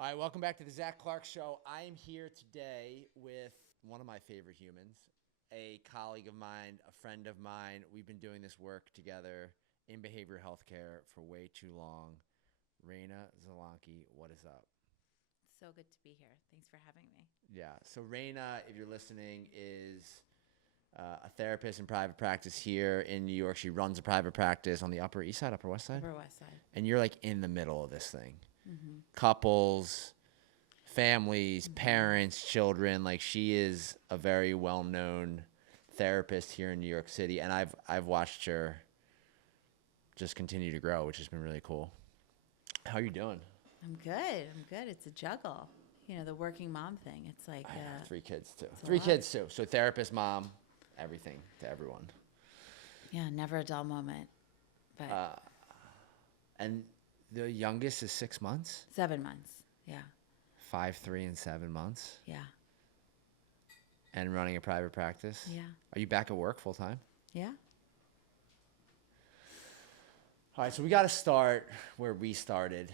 All right, welcome back to the Zac Clark Show. I am here today with one of my favorite humans, a colleague of mine, a friend of mine. We've been doing this work together in behavioral healthcare for way too long. Reina Zelonky, what is up? So good to be here. Thanks for having me. Yeah, so Reina, if you're listening, is a therapist in private practice here in New York. She runs a private practice on the Upper East Side, Upper West Side? Upper West Side. And you're like in the middle of this thing. Mm-hmm. Couples, families, parents, children. Like, she is a very well-known therapist here in New York City, and I've watched her just continue to grow, which has been really cool. How are you doing? I'm good. It's a juggle. You know, the working mom thing. It's like I have 3 kids too. a 3 lot. kids too. So therapist, mom, everything to everyone. yeah, never a dull moment. But And the youngest is 6 months, 7 months. Yeah. 5, 3, and 7 months, Yeah. and running a private practice. Yeah. Are you back at work full time? Yeah. All right, so we got to start where we started,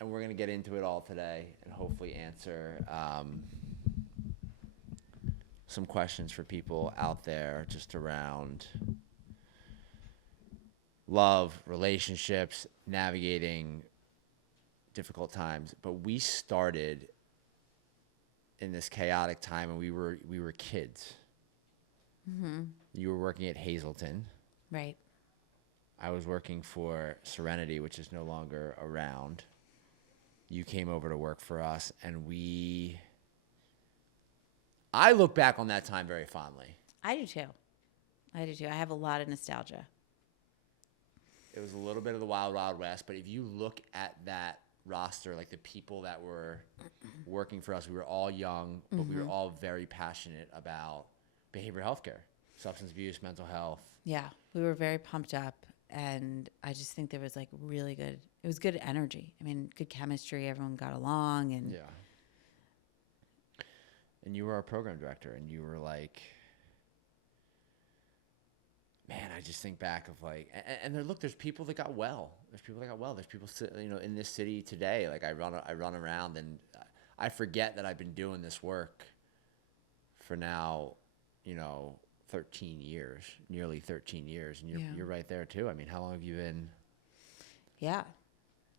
and we're going to get into it all today and hopefully answer some questions for people out there just around love, relationships, navigating difficult times. But we started in this chaotic time, and we were kids. Mm-hmm. You were working at Hazelden. Right. I was working for Serenity, which is no longer around. You came over to work for us, and I look back on that time very fondly. I do too. I have a lot of nostalgia. It was a little bit of the wild, wild west, but if you look at that roster, like the people that were working for us, we were all young, but we were all very passionate about behavioral healthcare, substance abuse, mental health. Yeah. We were very pumped up, and I just think there was like it was good energy. I mean, good chemistry. Everyone got along, and Yeah. And you were our program director, and you were like, man, I just think back of like, and there's people that got well. There's people that got well. There's people, in this city today. Like, I run around, and I forget that I've been doing this work for now, 13 years, nearly 13 years, and you're right there too. I mean, how long have you been? Yeah.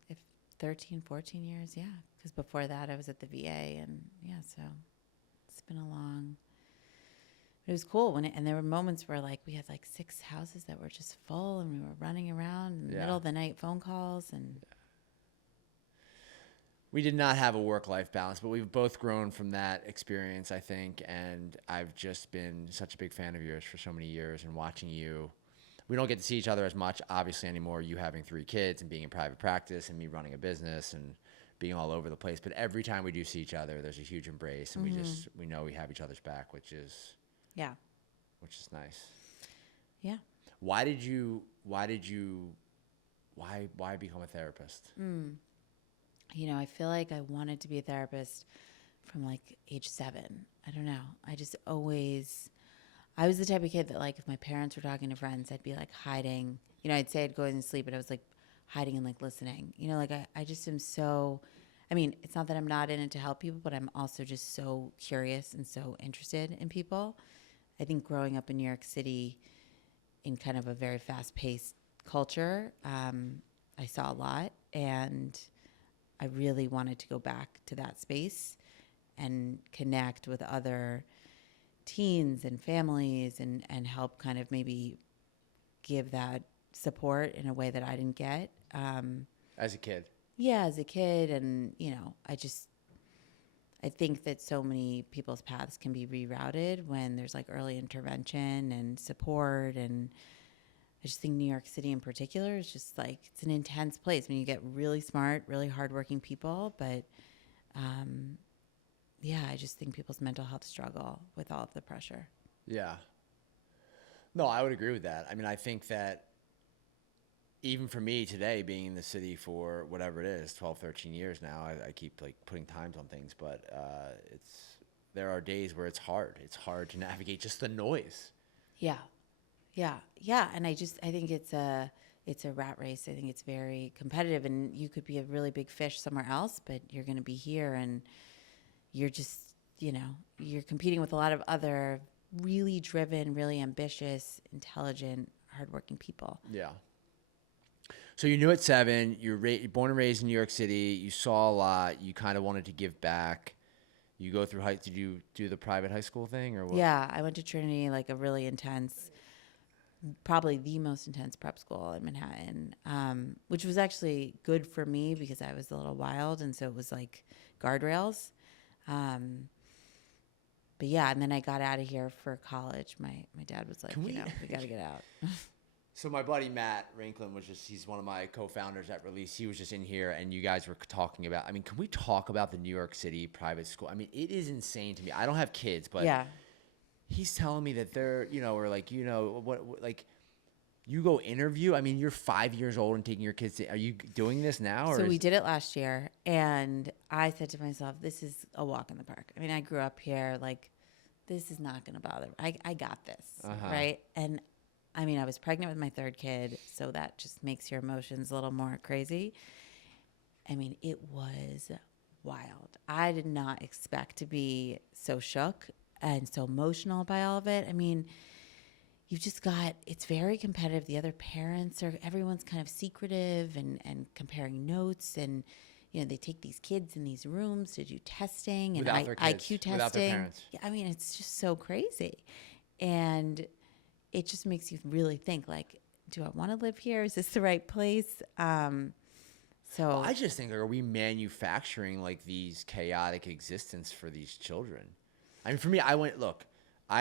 If 13, 14 years, yeah. Because before that, I was at the VA, and yeah, so it's been a long. It was cool and there were moments where like we had like 6 houses that were just full, and we were running around in the middle of the night, phone calls, and We did not have a work-life balance, but we've both grown from that experience, I think, and I've just been such a big fan of yours for so many years, and watching you. We don't get to see each other as much, obviously, anymore, you having 3 kids and being in private practice and me running a business and being all over the place. But every time we do see each other, there's a huge embrace, and we know we have each other's back, which is yeah, nice. yeah. Why become a therapist? You know, I feel like I wanted to be a therapist from like age 7. I don't know. I was the type of kid that like if my parents were talking to friends, I'd be like hiding. You know, I'd say I'd go in and sleep, but I was like hiding and like listening. You know, like I just am so, I mean, it's not that I'm not in it to help people, but I'm also just so curious and so interested in people. I think growing up in New York City in kind of a very fast-paced culture, I saw a lot, and I really wanted to go back to that space and connect with other teens and families and help kind of maybe give that support in a way that I didn't get. As a kid? Yeah, as a kid. And, I think that so many people's paths can be rerouted when there's like early intervention and support. And I just think New York City in particular is just like, it's an intense place. I mean, you get really smart, really hardworking people, but yeah, I just think people's mental health struggle with all of the pressure. Yeah. No, I would agree with that. I mean, I think that even for me today, being in the city for whatever it is, 12, 13 years now, I keep like putting times on things, but there are days where it's hard. It's hard to navigate just the noise. Yeah. Yeah. Yeah. And I think it's a rat race. I think it's very competitive, and you could be a really big fish somewhere else, but you're going to be here, and you're just, you're competing with a lot of other really driven, really ambitious, intelligent, hardworking people. Yeah. So you knew at 7, you're born and raised in New York City. You saw a lot. You kind of wanted to give back. You go through did you do the private high school thing or what? Yeah, I went to Trinity, like a really intense, probably the most intense prep school in Manhattan, which was actually good for me because I was a little wild, and so it was like guardrails. But yeah, and then I got out of here for college. My dad was like, we got to get out. So my buddy Matt Rinklin he's one of my co-founders at Release. He was just in here and you guys were talking about, can we talk about the New York City private school? It is insane to me. I don't have kids, but yeah. He's telling me that they're, or like, what like you go interview. You're 5 years old and taking your kids are you doing this now? So we did it last year, and I said to myself, this is a walk in the park. I grew up here, like, this is not going to bother me. I got this, right? And I was pregnant with my third kid, so that just makes your emotions a little more crazy. It was wild. I did not expect to be so shook and so emotional by all of it. You've just it's very competitive. The other parents everyone's kind of secretive and comparing notes, and, they take these kids in these rooms to do testing and IQ testing. Without their parents. Yeah, it's just so crazy. And it just makes you really think, like, do I want to live here? Is this the right place? So I just think, are we manufacturing like these chaotic existence for these children? For me, I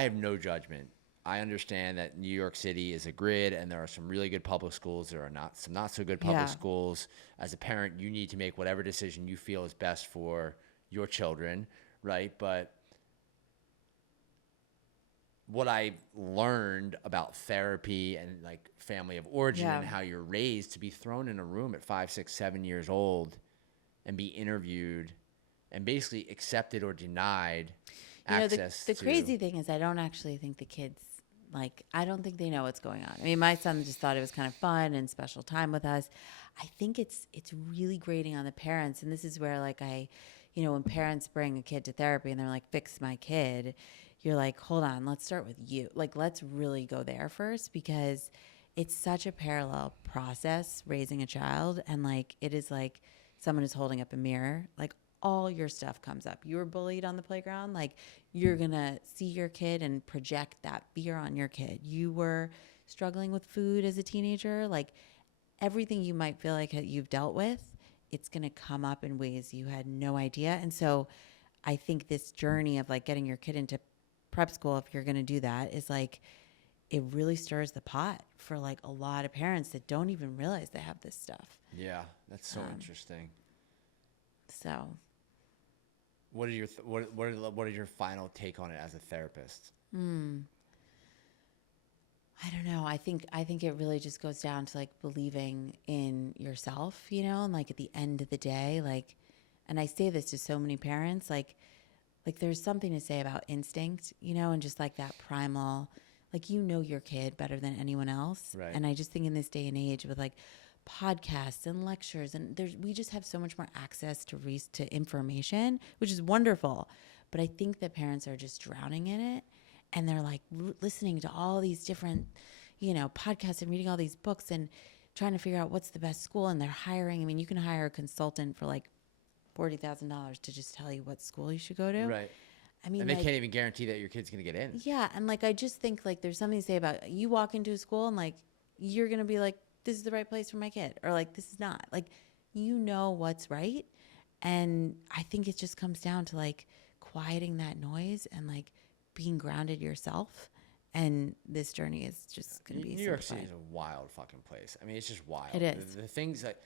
have no judgment. I understand that New York City is a grid, and there are some really good public schools. There are some not so good public schools. As a parent, you need to make whatever decision you feel is best for your children, right? But what I learned about therapy and like family of origin and how you're raised to be thrown in a room at 5, 6, 7 years old and be interviewed and basically accepted or denied access. The crazy thing is I don't actually think the kids, I don't think they know what's going on. My son just thought it was kind of fun and special time with us. I think it's really grating on the parents. And this is where when parents bring a kid to therapy and they're like, fix my kid, you're like, hold on, let's start with you. Let's really go there first, because it's such a parallel process raising a child. And it is like someone is holding up a mirror. All your stuff comes up. You were bullied on the playground. You're going to see your kid and project that fear on your kid. You were struggling with food as a teenager. Everything you might feel like you've dealt with, it's going to come up in ways you had no idea. And so I think this journey of getting your kid into prep school, if you're going to do that, is it really stirs the pot for a lot of parents that don't even realize they have this stuff. Yeah, that's so interesting. So what is your final take on it as a therapist? I don't know. I think it really just goes down to believing in yourself, and at the end of the day, and I say this to so many parents, there's something to say about instinct, and just that primal, your kid better than anyone else. Right. And I just think in this day and age with podcasts and lectures, and we just have so much more access to information, which is wonderful. But I think that parents are just drowning in it, and they're listening to all these different, podcasts and reading all these books and trying to figure out what's the best school. And they're hiring. You can hire a consultant for $40,000 to just tell you what school you should go to. Right. And they can't even guarantee that your kid's going to get in. Yeah. And I just think there's something to say about you walk into a school and you're going to be this is the right place for my kid, or this is not. What's right. And I think it just comes down to quieting that noise and being grounded yourself. And this journey is just going to be New York City is a wild fucking place. It's just wild. It is. The things that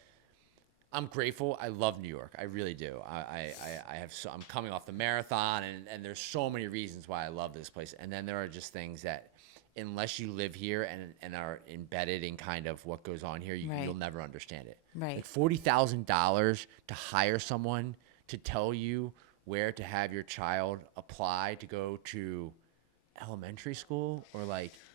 I'm grateful. I love New York. I really do. I'm coming off the marathon, and there's so many reasons why I love this place. And then there are just things that, unless you live here and are embedded in kind of what goes on here, you'll never understand it. Right. $40,000 to hire someone to tell you where to have your child apply to go to elementary school, or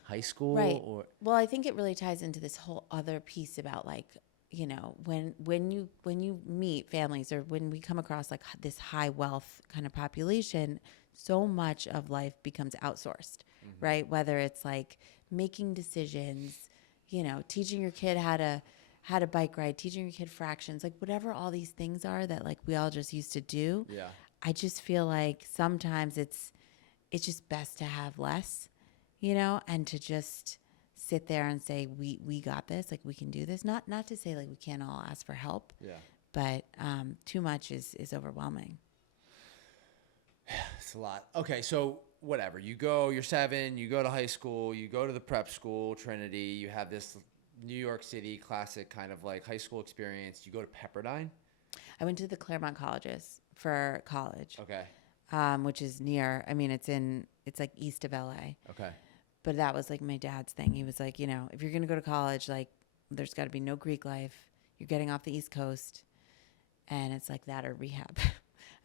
high school? Right. Or Well, I think it really ties into this whole other piece about like, you know, when you meet families or when we come across like this high wealth kind of population, so much of life becomes outsourced, right? Whether it's like making decisions, you know, teaching your kid how to bike ride, teaching your kid fractions, like whatever all these things are that like we all just used to do. yeah. I just feel like sometimes it's just best to have less, you know, and to just sit there and say we got this, like we can do this. Not to say like we can't all ask for help, Yeah. but too much is overwhelming. It's a lot. Okay, so whatever. You're 7, you go to high school, you go to the prep school, Trinity, you have this New York City classic kind of like high school experience. You go to Pepperdine? I went to the Claremont colleges for college, Okay. which is near. I mean, it's like east of LA. Okay. But that was like my dad's thing. He was like, you know, if you're gonna go to college, like there's got to be no Greek life. You're getting off the East Coast, and it's like that or rehab.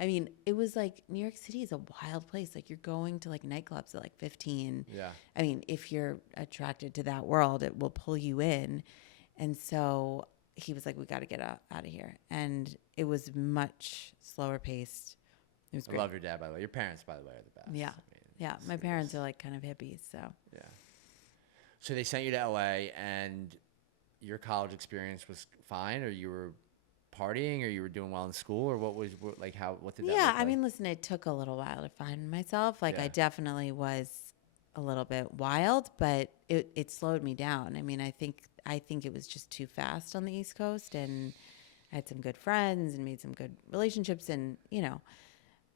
I mean, it was like New York City is a wild place. Like you're going to like nightclubs at like 15. Yeah. I mean, if you're attracted to that world, it will pull you in. And so he was like, we got to get out of here. And it was much slower paced. It was I great. love your dad, by the way. Your parents, by the way, are the best. Yeah. I mean, Yeah. My parents are like kind of hippies. So yeah. So they sent you to LA, and your college experience was fine, or you were partying, or you were doing well in school, or what did that yeah, look I like? mean, listen, it took a little while to find myself. Like Yeah. I definitely was a little bit wild, but it slowed me down. I mean, I think it was just too fast on the East Coast, and I had some good friends and made some good relationships, and you know,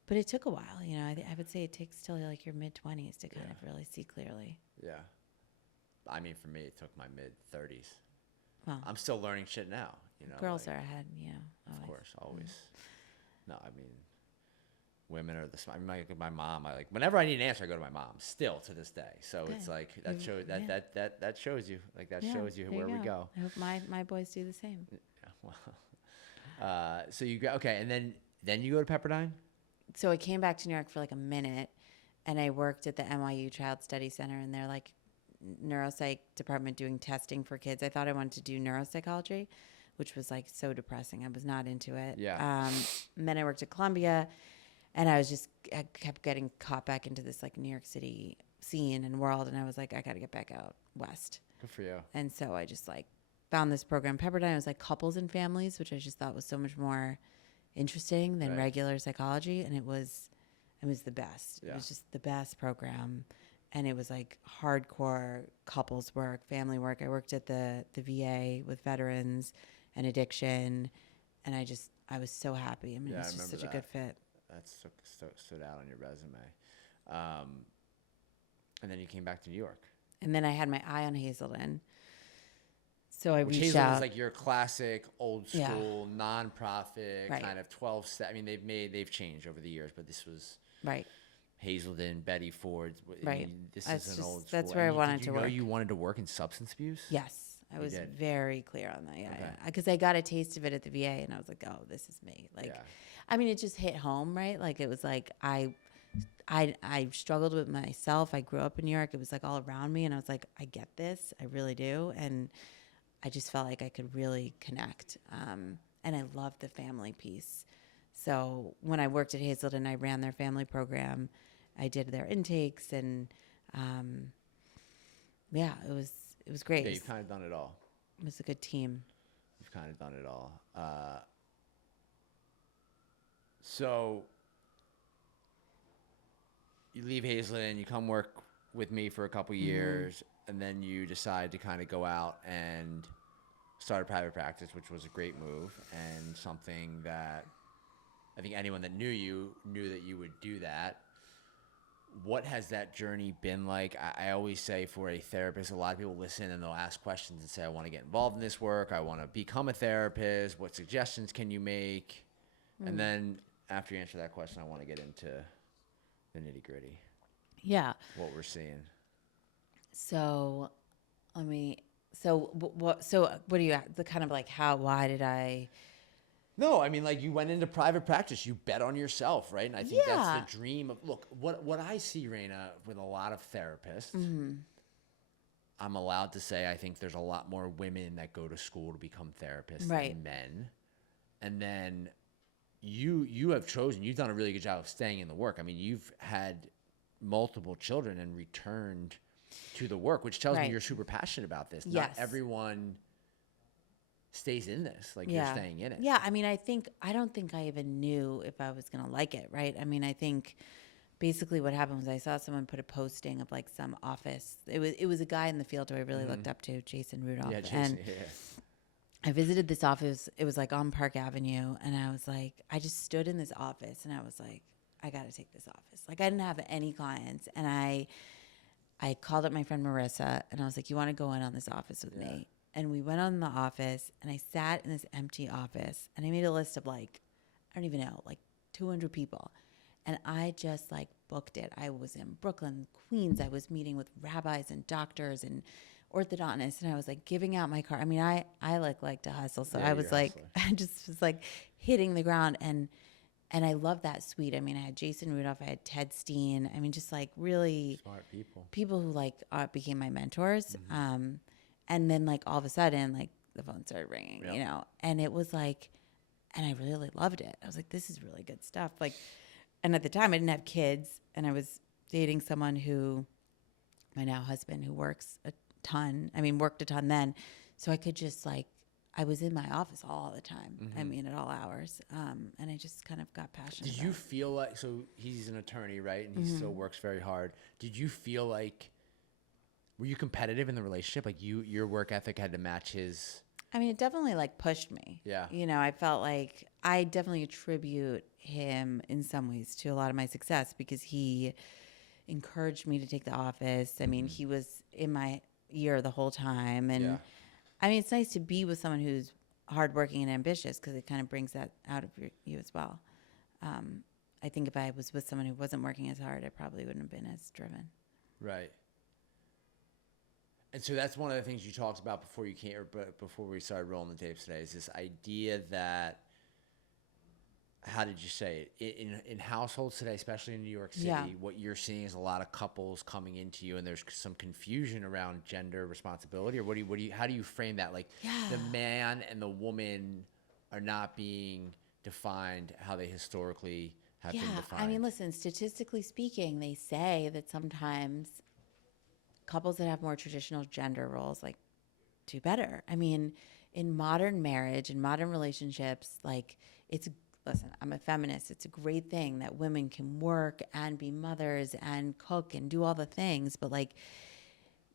but it took a while. You know, I would say it takes till like your mid-20s to kind of really see clearly. Yeah. I mean, for me, it took my mid-30s. Well, I'm still learning shit now, you know. girls like, are ahead, you know. Of Always. course, always. No, I mean, women are I mean, my mom. I like whenever I need an answer, I go to my mom. Still to this day. So it's Okay. like that shows that shows you like that shows you there where we go. I hope my boys do the same. Yeah, well, so you go okay, and then you go to Pepperdine. So I came back to New York for like a minute, and I worked at the NYU Child Study Center, and they're like neuropsych department doing testing for kids. I thought I wanted to do neuropsychology, which was like so depressing. I was not into it. Yeah. And then I worked at Columbia, and I kept getting caught back into this like New York City scene and world, and I was like, I got to get back out west. Good for you. And so I just like found this program, Pepperdine. It was like couples and families, which I just thought was so much more interesting than Right. regular psychology, and it was the best. Yeah. It was just the best program, and it was like hardcore couples work, family work. I worked at the VA with veterans and addiction, and I was so happy. I mean, Yeah, it was I just remember such a good fit. That stood out on your resume. And then you came back to New York. And then I had my eye on Hazelden, so I Which reached Hazelden out. is like your classic old Yeah. school nonprofit Right. kind of 12 step. I mean, they've changed over the years, but this was Right. Hazelden, Betty Ford. I Right. mean, this That's is an just- old. that's school. where I And wanted did to you know work. you wanted to work in substance abuse? Yes, I was did. very clear on that. Yeah, Okay. yeah. Because I got a taste of it at the VA, and I was like, oh, this is me. Like, Yeah. I mean, it just hit home, right? Like, it was like I struggled with myself. I grew up in New York. It was like all around me, and I was like, I get this. I really do. And I just felt like I could really connect. And I loved the family piece. So when I worked at Hazelden, I ran their family program. I did their intakes, and yeah, it was great. Yeah, you've kind of done it all. It was a good team. You've kind of done it all. So you leave Hazelden, you come work with me for a couple years, and then you decide to kind of go out and start a private practice, which was a great move and something that I think anyone that knew you knew that you would do that. What has that journey been like? I always say for a therapist, a lot of people listen and they'll ask questions and say, I want to get involved in this work. I want to become a therapist. What suggestions can you make? And then after you answer that question, I want to get into the nitty gritty, Yeah. what we're seeing. So, what do you, the kind of like why did I? No, I mean, like you went into private practice, you bet on yourself, right? And I think Yeah. that's the dream of, look, what I see, Reina, with a lot of therapists I'm allowed to say I think there's a lot more women that go to school to become therapists Right. than men. And then you have chosen, you've done a really good job of staying in the work. I mean, you've had multiple children and returned to the work, which tells me Right. you're super passionate about this. Not Yes. everyone stays in this like you're Yeah. staying in it. Yeah. I mean, I don't think I even knew if I was going to like it. Right. I mean, I think basically what happened was I saw someone put a posting of like some office. It was a guy in the field who I really looked up to, Jason Rudolph. Yeah, Jason, And yeah. I visited this office. It was like on Park Avenue. And I was like, I just stood in this office and I was like, I got to take this office. Like I didn't have any clients. And I called up my friend Marissa and I was like, you want to go in on this office with me? And we went on the office and I sat in this empty office and I made a list of like, I don't even know, like 200 people. And I just like booked it. I was in Brooklyn, Queens. I was meeting with rabbis and doctors and orthodontists. And I was like giving out my card. I mean, I like to hustle. So Yeah, I was you're like, hustler. I just was like hitting the ground. And I love that suite. I mean, I had Jason Rudolph, I had Ted Steen. I mean, just like really Smart people. people who like became my mentors. And then like all of a sudden, like the phone started ringing, Yep. you know, and it was like, and I really loved it. I was like, this is really good stuff. Like, and at the time I didn't have kids and I was dating someone who, my now husband, who works a ton. I mean, worked a ton then. So I could just like, I was in my office all the time. I mean, at all hours. And I just kind of got passionate. Did about you it. feel like, so he's an attorney, right? And he still works very hard. Did you feel like, were you competitive in the relationship? Like your work ethic had to match his? I mean, it definitely like pushed me. Yeah. You know, I felt like I definitely attribute him in some ways to a lot of my success because he encouraged me to take the office. I mean, he was in my ear the whole time. And Yeah. I mean, it's nice to be with someone who's hardworking and ambitious because it kind of brings that out of you as well. I think if I was with someone who wasn't working as hard, I probably wouldn't have been as driven. Right. And so that's one of the things you talked about before you came, or before we started rolling the tapes today, is this idea that, how did you say it? In households today, especially in New York City, Yeah. what you're seeing is a lot of couples coming into you, and there's some confusion around gender responsibility. Or how do you frame that? Like the man and the woman are not being defined how they historically have been defined. I mean, listen, statistically speaking, they say that sometimes couples that have more traditional gender roles like do better. I mean, in modern marriage and modern relationships, like listen, I'm a feminist. It's a great thing that women can work and be mothers and cook and do all the things. But like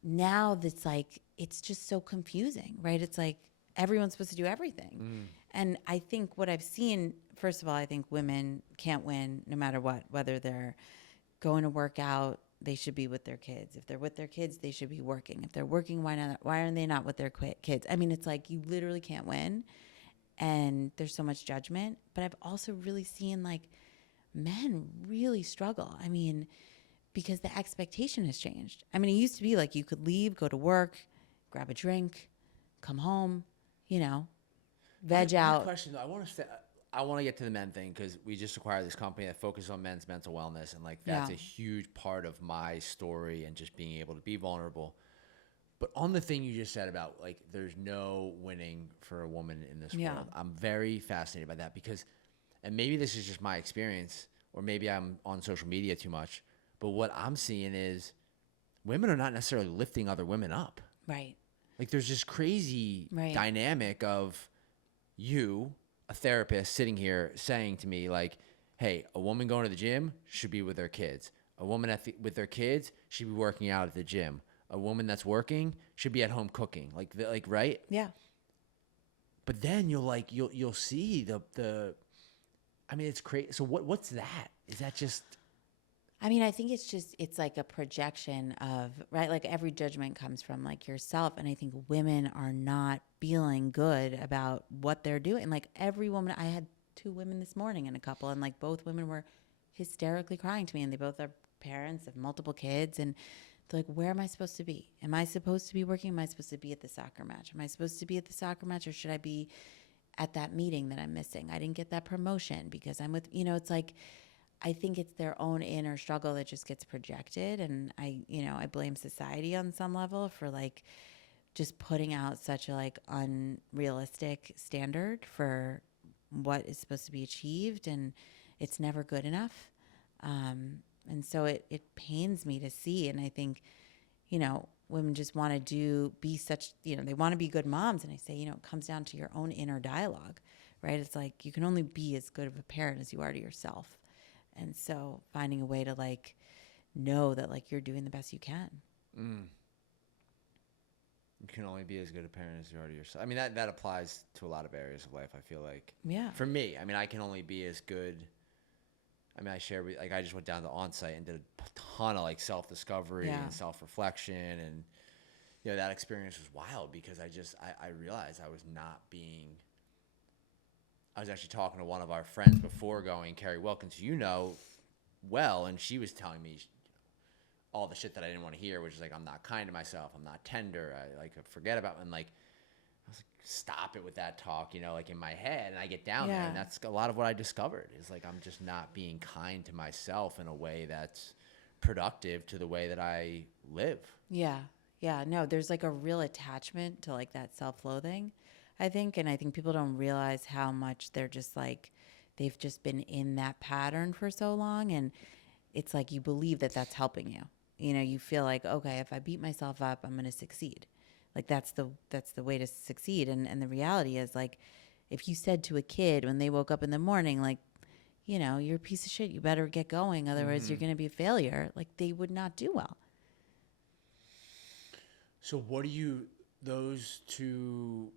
now that's like, it's just so confusing, right? It's like everyone's supposed to do everything. And I think what I've seen, first of all, I think women can't win no matter what, whether they're going to work out, they should be with their kids. If they're with their kids, they should be working. If they're working, why aren't they not with their kids? I mean, it's like you literally can't win. And there's so much judgment. But I've also really seen like men really struggle. I mean, because the expectation has changed. I mean, it used to be like you could leave, go to work, grab a drink, come home, you know, veg out. Question though, I want to get to the men thing because we just acquired this company that focuses on men's mental wellness, and like that's Yeah. a huge part of my story and just being able to be vulnerable. But on the thing you just said about like there's no winning for a woman in this Yeah. world, I'm very fascinated by that because, and maybe this is just my experience, or maybe I'm on social media too much, but what I'm seeing is women are not necessarily lifting other women up. Right. Like there's this crazy Right. dynamic of you, a therapist, sitting here saying to me like, hey, a woman going to the gym should be with her kids. A woman with their kids should be working out at the gym. A woman that's working should be at home cooking. Like right? Yeah. But then you'll see the I mean, it's crazy. So what's that? Is that just? I mean, I think it's like a projection of, right? Like every judgment comes from like yourself. And I think women are not feeling good about what they're doing. Like every woman, I had 2 women this morning in a couple, and like both women were hysterically crying to me, and they both are parents of multiple kids. And they're like, where am I supposed to be? Am I supposed to be working? Am I supposed to be at the soccer match? Am I supposed to be at the soccer match, or should I be at that meeting that I'm missing? I didn't get that promotion because I'm with, you know, it's like, I think it's their own inner struggle that just gets projected. And I blame society on some level for like just putting out such a like unrealistic standard for what is supposed to be achieved. And it's never good enough. And so it pains me to see. And I think, women just want to be such, they want to be good moms. And I say, it comes down to your own inner dialogue, right? It's like you can only be as good of a parent as you are to yourself. And so finding a way to like know that like you're doing the best you can. You can only be as good a parent as you are to yourself. I mean, that applies to a lot of areas of life, I feel like. Yeah. For me, I mean, I can only be as good. I mean, I just went down to on-site and did a ton of like self-discovery and self-reflection. And, that experience was wild because I realized I was actually talking to one of our friends before going, Carrie Wilkins, well, and she was telling me all the shit that I didn't want to hear, which is like, I'm not kind to myself. I'm not tender. I like forget about, and like, I was like, stop it with that talk, like in my head. And I get down there, and that's a lot of what I discovered is like, I'm just not being kind to myself in a way that's productive to the way that I live. Yeah. Yeah. No, there's like a real attachment to like that self-loathing, I think. And I think people don't realize how much they're just like, they've just been in that pattern for so long. And it's like, you believe that that's helping you. You feel like, okay, if I beat myself up, I'm going to succeed. Like that's the way to succeed. And the reality is like, if you said to a kid when they woke up in the morning, like, you're a piece of shit, you better get going. Otherwise you're going to be a failure. Like they would not do well. So those two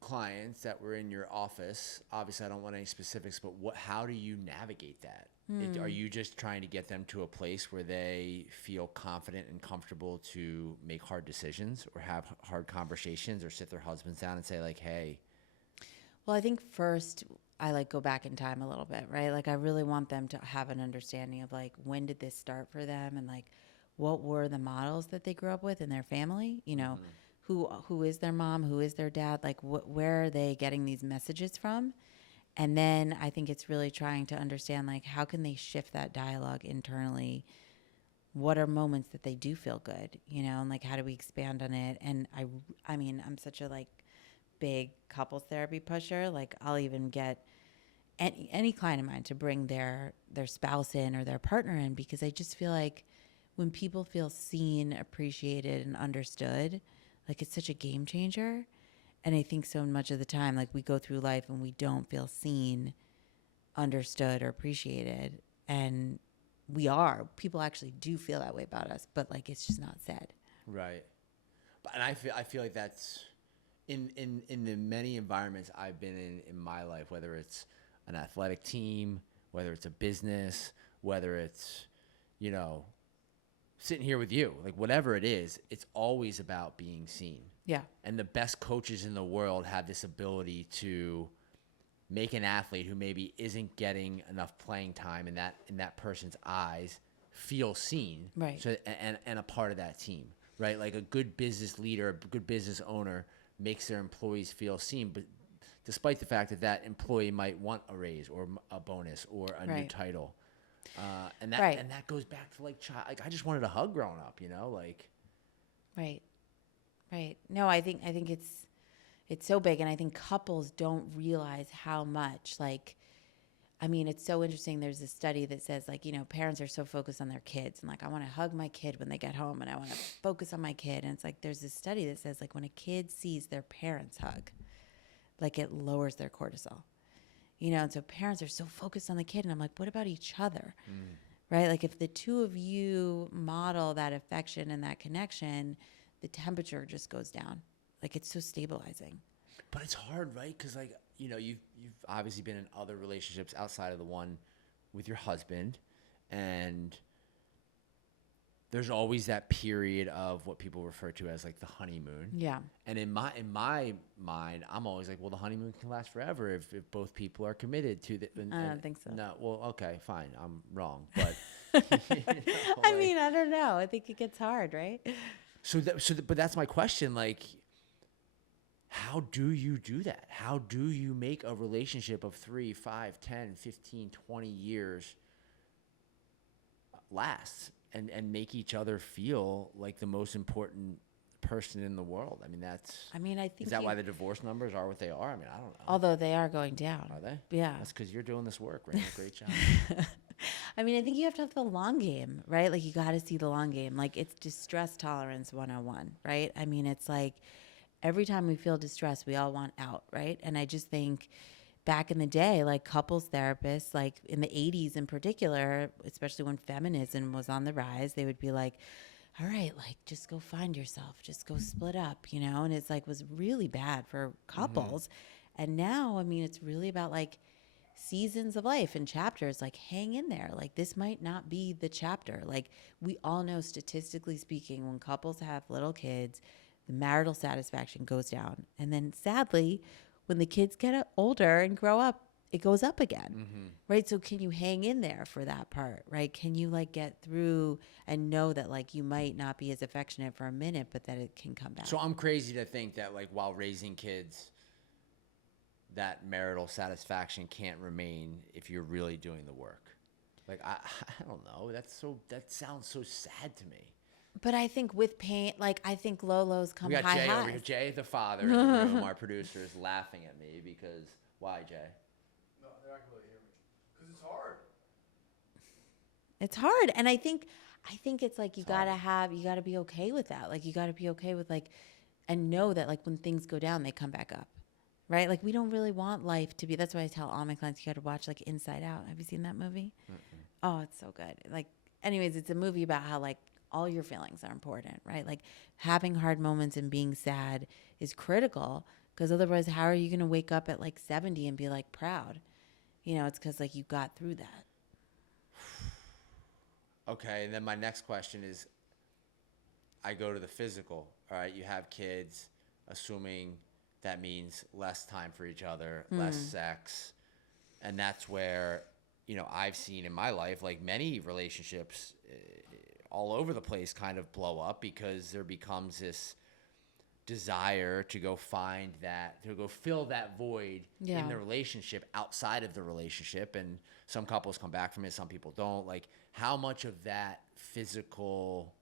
clients that were in your office, obviously I don't want any specifics, but how do you navigate that? Are you just trying to get them to a place where they feel confident and comfortable to make hard decisions or have hard conversations or sit their husbands down and say like, hey? Well, I think first I like go back in time a little bit, right? Like I really want them to have an understanding of like, when did this start for them? And like, what were the models that they grew up with in their family? Who is their mom? Who is their dad? Like where are they getting these messages from? And then I think it's really trying to understand, like, how can they shift that dialogue internally? What are moments that they do feel good, and like, how do we expand on it? And I mean, I'm such a like big couples therapy pusher. Like I'll even get any client of mine to bring their spouse in or their partner in, because I just feel like when people feel seen, appreciated, and understood, like it's such a game changer. And I think so much of the time, like we go through life and we don't feel seen, understood, or appreciated. And people actually do feel that way about us, but like it's just not said. Right. And I feel like that's in the many environments I've been in my life, whether it's an athletic team, whether it's a business, whether it's, sitting here with you, like whatever it is, it's always about being seen. Yeah. And the best coaches in the world have this ability to make an athlete who maybe isn't getting enough playing time in that person's eyes feel seen. Right. So and a part of that team, right? Like a good business leader, a good business owner makes their employees feel seen, but despite the fact that employee might want a raise or a bonus or a new title. And that goes back to like I just wanted a hug growing up, like. Right. No, I think it's so big, and I think couples don't realize how much, like, I mean, it's so interesting. There's a study that says like, parents are so focused on their kids and like, I want to hug my kid when they get home and I want to focus on my kid. And it's like, there's this study that says like when a kid sees their parents hug, like it lowers their cortisol. And so parents are so focused on the kid, and I'm like, what about each other? Right? Like if the two of you model that affection and that connection, the temperature just goes down. Like it's so stabilizing. But it's hard, right? Because like, you've obviously been in other relationships outside of the one with your husband, and there's always that period of what people refer to as like the honeymoon. Yeah. And in my mind, I'm always like, well, the honeymoon can last forever if both people are committed to the. I don't think so. No, well, okay, fine, I'm wrong, but. I mean, I don't know. I think it gets hard, right? But that's my question. Like, how do you do that? How do you make a relationship of 3, 5, 10, 15, 20 years last and make each other feel like the most important person in the world. I mean, I think is that why the divorce numbers are what they are? I mean, I don't know. although they are going down. Are they? Yeah. That's because you're doing this work, Reina. Great job. I think you have to have the long game, right? Like, you got to see the long game. Like, it's distress tolerance 101, right? It's like every time we feel distress, we all want out, right? And I just think back in the day, like couples therapists, like in the 80s in particular, especially when feminism was on the rise, they would be like, all right, like just go find yourself, just go split up, And it's like was really bad for couples. And now, it's really about like seasons of life and chapters, like hang in there. Like this might not be the chapter. Like we all know statistically speaking, when couples have little kids, the marital satisfaction goes down. And then sadly, when the kids get older and grow up, it goes up again, right? So can you hang in there for that part, right? Can you like get through and know that like you might not be as affectionate for a minute, but that it can come back? So I'm crazy to think that like while raising kids, that marital satisfaction can't remain if you're really doing the work. Like I don't know. That sounds so sad to me. But I think with pain, like I think lows come we got high Jay highs. over here. Jay, the father in the room, our producer, is laughing at me because why, Jay? No, they're not gonna really hear me because it's hard. It's hard, and I think it's like you gotta be okay with that. Like you gotta be okay with like, and know that like when things go down, they come back up, right? Like we don't really want life to be. That's why I tell all my clients you got to watch like Inside Out. Have you seen that movie? Oh, it's so good. Like, anyways, it's a movie about how like all your feelings are important, right? Like having hard moments and being sad is critical because otherwise, how are you gonna wake up at like 70 and be like proud? It's because like you got through that. Okay, and then my next question is, I go to the physical. All right, you have kids, assuming that means less time for each other, less sex, and that's where, I've seen in my life, like many relationships all over the place kind of blow up because there becomes this desire to go fill that void in the relationship outside of the relationship. And some couples come back from it, some people don't. Like, how much of that physical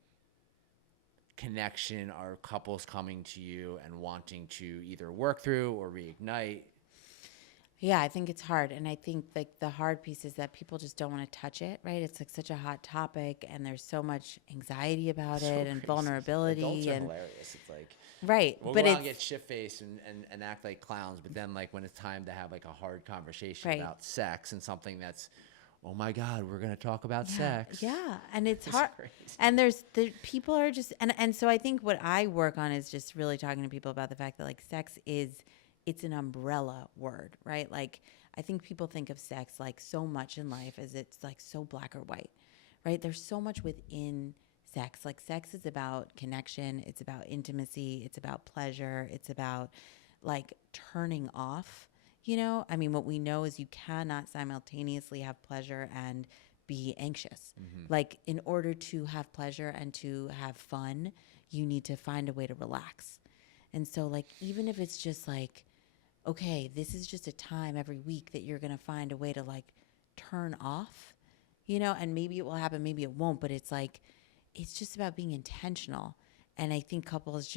connection are couples coming to you and wanting to either work through or reignite? Yeah, I think it's hard. And I think like the hard piece is that people just don't want to touch it, right? It's like such a hot topic and there's so much anxiety about it and vulnerability. Adults are and hilarious. It's like, right. we'll but go out it's and get shit-faced and act like clowns, but then like when it's time to have like a hard conversation Right. about sex and something that's, oh my God, we're going to talk about sex. Yeah, and it's It's hard. crazy. And people are just and so I think what I work on is just really talking to people about the fact that like sex it's an umbrella word, right? Like I think people think of sex like so much in life as it's like so black or white, right? There's so much within sex. Like sex is about connection, it's about intimacy, it's about pleasure, it's about like turning off. What we know is you cannot simultaneously have pleasure and be anxious. Like in order to have pleasure and to have fun, you need to find a way to relax. And so like even if it's just like, okay, this is just a time every week that you're going to find a way to like turn off, and maybe it will happen, maybe it won't, but it's like it's just about being intentional. And I think couples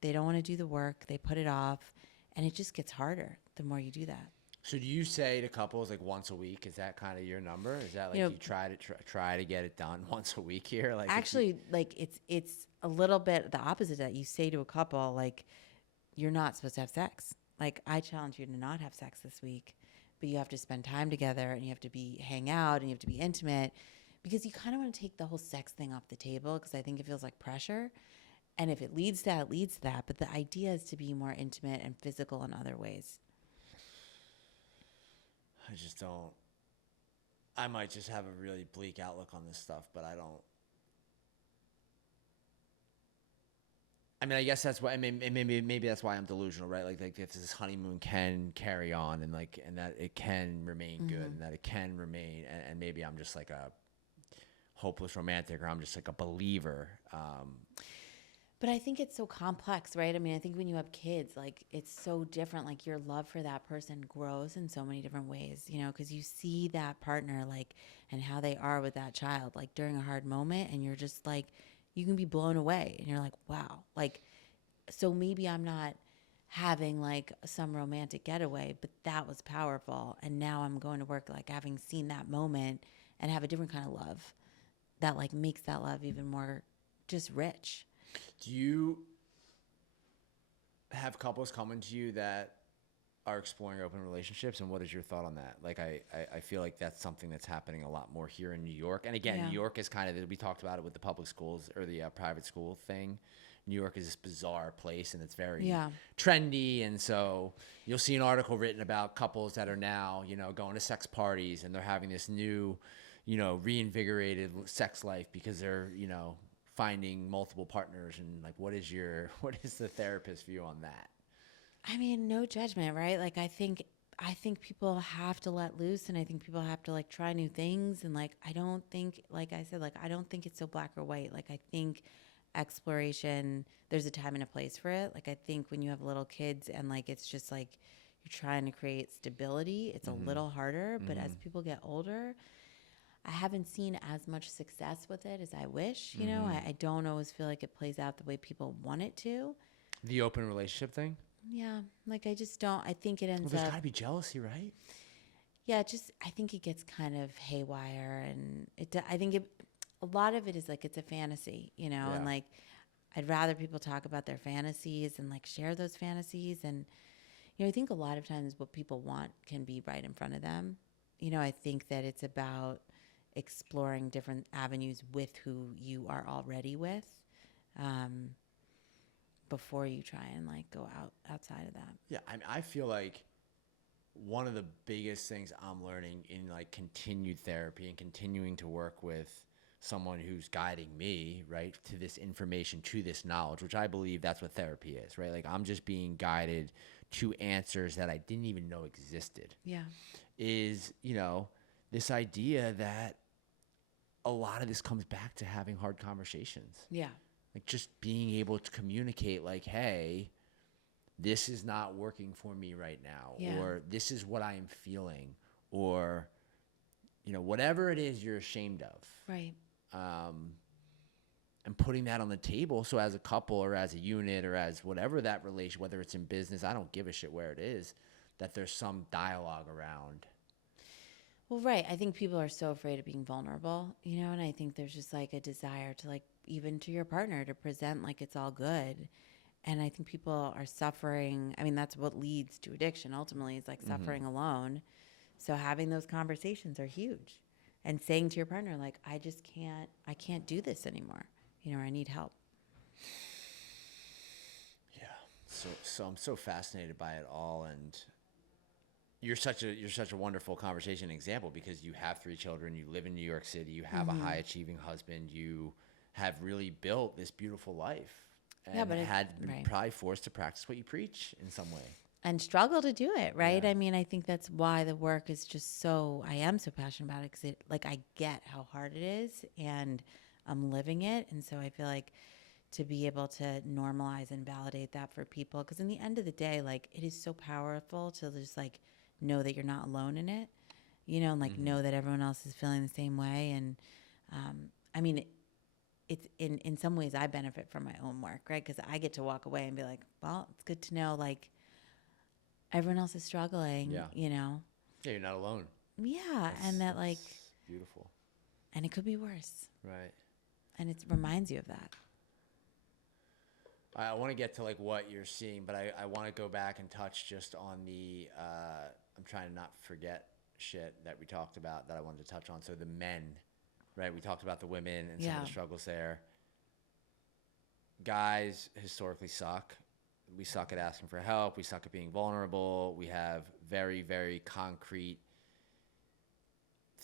they don't want to do the work, they put it off, and it just gets harder the more you do that. So do you say to couples like once a week? Is that kind of your number? Is that like you try to get it done once a week here? Like actually, like it's a little bit the opposite of that. You say to a couple like, you're not supposed to have sex. Like I challenge you to not have sex this week, but you have to spend time together and you have to hang out and you have to be intimate because you kind of want to take the whole sex thing off the table because I think it feels like pressure. And if it leads to that, it leads to that. But the idea is to be more intimate and physical in other ways. I just don't. I might just have a really bleak outlook on this stuff, but I don't. I mean, I guess that's why. I mean, maybe that's why I'm delusional, right? Like if this honeymoon can carry on and that it can remain good and that it can remain, and maybe I'm just like a hopeless romantic or I'm just like a believer. But I think it's so complex, right? I mean, I think when you have kids, like it's so different. Like your love for that person grows in so many different ways, you know, because you see that partner, like, and how they are with that child, like during a hard moment, and you're just like, you can be blown away, and you're like, wow, like, so maybe I'm not having like some romantic getaway, but that was powerful, and now I'm going to work like having seen that moment and have a different kind of love that like makes that love even more just rich. Do you have couples coming to you that are exploring open relationships, and what is your thought on that? Like, I feel like that's something that's happening a lot more here in New York. And again, Yeah. New York is kind of, we talked about it with the public schools or the private school thing. New York is this bizarre place, and it's very Yeah. trendy. And so you'll see an article written about couples that are now, you know, going to sex parties, and they're having this new, you know, reinvigorated sex life because they're, you know, finding multiple partners. And like, what is the therapist view on that? I mean, no judgment, right? Like I think people have to let loose, and I think people have to like try new things, and like I don't think, like I said, like I don't think it's so black or white. Like I think exploration, there's a time and a place for it. Like I think when you have little kids and like it's just like you're trying to create stability, it's a little harder, but as people get older, I haven't seen as much success with it as I wish, you know. I don't always feel like it plays out the way people want it to. The open relationship thing? Yeah, like I just don't. I think it Well, ends there's up. got to be jealousy, right? Yeah, I think it gets kind of haywire, and I think a lot of it is like it's a fantasy, you know, and Yeah. like I'd rather people talk about their fantasies and like share those fantasies, and you know, I think a lot of times what people want can be right in front of them. You know, I think that it's about exploring different avenues with who you are already with. Um, Before you try and like go outside of that. Yeah, I feel like one of the biggest things I'm learning in like continued therapy and continuing to work with someone who's guiding me, right, to this information, to this knowledge, which I believe that's what therapy is, right? Like I'm just being guided to answers that I didn't even know existed. Yeah. Is, you know, this idea that a lot of this comes back to having hard conversations. Yeah. Like just being able to communicate like, hey, this is not working for me right now, Yeah. or this is what I am feeling, or, you know, whatever it is you're ashamed of. Right. And putting that on the table. So as a couple or as a unit or as whatever that relation, whether it's in business, I don't give a shit where it is, that there's some dialogue around. Well, right. I think people are so afraid of being vulnerable, you know, and I think there's just like a desire to like, even to your partner, to present like it's all good. And I think people are suffering. I mean, that's what leads to addiction ultimately, is like suffering alone. So having those conversations are huge. And saying to your partner, like, I can't do this anymore. You know, or I need help. Yeah. So I'm so fascinated by it all. And you're such a wonderful conversation example, because you have 3 children, you live in New York City, you have a high achieving husband, you have really built this beautiful life, and Yeah, but had been right. probably forced to practice what you preach in some way. And struggle to do it, right? Yeah. I mean, I think that's why the work is just so, I am so passionate about it, because it, like, I get how hard it is, and I'm living it. And so I feel like to be able to normalize and validate that for people, because in the end of the day, like, it is so powerful to just like know that you're not alone in it, you know, and like know that everyone else is feeling the same way. And I mean, it's in some ways I benefit from my own work, right? Because I get to walk away and be like, well, it's good to know like everyone else is struggling, Yeah. you know? Yeah, you're not alone. Yeah. And that like, beautiful. and it could be worse. Right. And it reminds you of that. I want to get to like what you're seeing, but I want to go back and touch just on the, I'm trying to not forget shit that we talked about that I wanted to touch on. So the men, right? We talked about the women and some of Yeah. the struggles there. Guys historically suck. We suck at asking for help. We suck at being vulnerable. We have very, very concrete